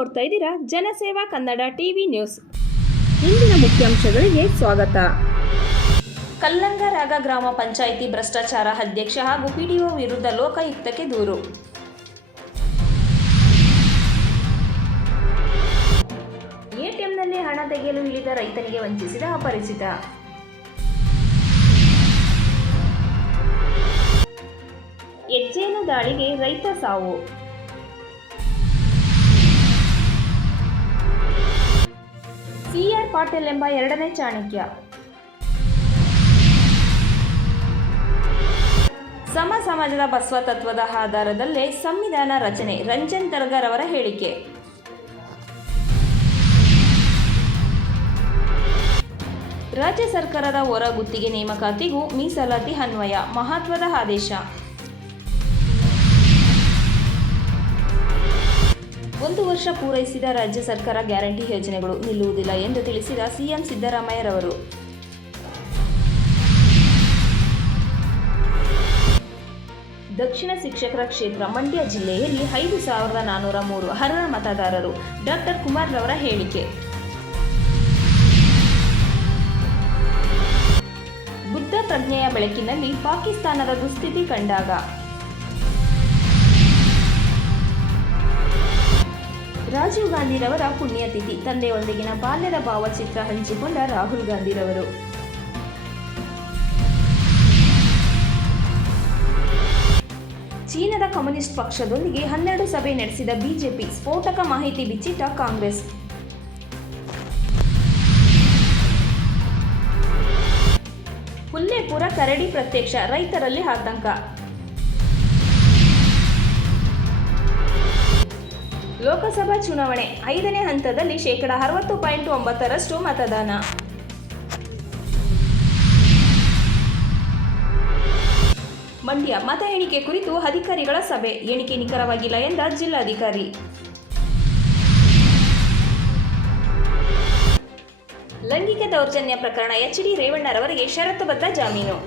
ನೋಡ್ತಾ ಇದ್ದೀರಾ ಜನಸೇವಾ ಕನ್ನಡ ಟಿವಿ ನ್ಯೂಸ್. ಇಂದಿನ ಮುಖ್ಯಾಂಶಗಳಿಗೆ ಸ್ವಾಗತ. ಕಲ್ಲಂಗರಾಗ ಗ್ರಾಮ ಪಂಚಾಯಿತಿ ಭ್ರಷ್ಟಾಚಾರ ಅಧ್ಯಕ್ಷ ಹಾಗೂ ಪಿಡಿಒ ವಿರುದ್ಧ ಲೋಕಾಯುಕ್ತಕ್ಕೆ ದೂರು. ಎಟಿಎಂನಲ್ಲಿ ಹಣ ತೆಗೆಯಲು ಇಳಿದ ರೈತನಿಗೆ ವಂಚಿಸಿದ ಅಪರಿಚಿತ. ಹೆಜ್ಜೇನು ದಾಳಿಗೆ ರೈತ ಸಾವು. ಸಿಆರ್ ಪಾಟೀಲ್ ಎಂಬ ಎರಡನೇ ಚಾಣಕ್ಯ. ಸಮಾಜದ ಬಸವ ತತ್ವದ ಆಧಾರದಲ್ಲೇ ಸಂವಿಧಾನ ರಚನೆ, ರಂಜನ್ ತರಗರ್ ಅವರ ಹೇಳಿಕೆ. ರಾಜ್ಯ ಸರ್ಕಾರದ ಹೊರ ಗುತ್ತಿಗೆ ನೇಮಕಾತಿಗೂ ಮೀಸಲಾತಿ ಅನ್ವಯ, ಮಹತ್ವದ ಆದೇಶ. 1 ವರ್ಷ ಪೂರೈಸಿದ ರಾಜ್ಯ ಸರ್ಕಾರ ಗ್ಯಾರಂಟಿ ಯೋಜನೆಗಳು ನಿಲ್ಲುವುದಿಲ್ಲ ಎಂದು ತಿಳಿಸಿದ ಸಿಎಂ ಸಿದ್ದರಾಮಯ್ಯರವರು. ದಕ್ಷಿಣ ಶಿಕ್ಷಕರ ಕ್ಷೇತ್ರ ಮಂಡ್ಯ ಜಿಲ್ಲೆಯಲ್ಲಿ 5,403 ಅರ್ಹ ಮತದಾರರು. ಡಾಕ್ಟರ್ ಕುಮಾರ್ ರವರ ಹೇಳಿಕೆ. ಬುದ್ಧ ಪ್ರಜ್ಞೆಯ ಬೆಳಕಿನಲ್ಲಿ ಪಾಕಿಸ್ತಾನದ ದುಸ್ಥಿತಿ ಕಂಡಾಗ. ರಾಜೀವ್ ಗಾಂಧಿರವರ ಪುಣ್ಯತಿಥಿ, ತಂದೆಯೊಂದಿಗಿನ ಬಾಲ್ಯದ ಭಾವಚಿತ್ರ ಹಂಚಿಕೊಂಡ ರಾಹುಲ್ ಗಾಂಧಿರವರು. ಚೀನಾದ ಕಮ್ಯುನಿಸ್ಟ್ ಪಕ್ಷದೊಂದಿಗೆ 12 ಸಭೆ ನಡೆಸಿದ ಬಿಜೆಪಿ, ಸ್ಫೋಟಕ ಮಾಹಿತಿ ಬಿಚ್ಚಿಟ್ಟ ಕಾಂಗ್ರೆಸ್. ಹುಲ್ಲೇಪುರ ಕರಡಿ ಪ್ರತ್ಯಕ್ಷ, ರೈತರಲ್ಲಿ ಆತಂಕ. ಲೋಕಸಭಾ ಚುನಾವಣೆ 5ನೇ ಹಂತದಲ್ಲಿ 60.9% ಮತದಾನ. ಮಂಡ್ಯ ಮತ ಎಣಿಕೆ ಕುರಿತು ಅಧಿಕಾರಿಗಳ ಸಭೆ, ಎಣಿಕೆ ನಿಖರವಾಗಿಲ್ಲ ಎಂದ ಜಿಲ್ಲಾಧಿಕಾರಿ. ಲೈಂಗಿಕ ದೌರ್ಜನ್ಯ ಪ್ರಕರಣ ಎಚ್.ಡಿ. ರೇವಣ್ಣರವರಿಗೆ ಷರತ್ತುಬದ್ಧ ಜಾಮೀನು.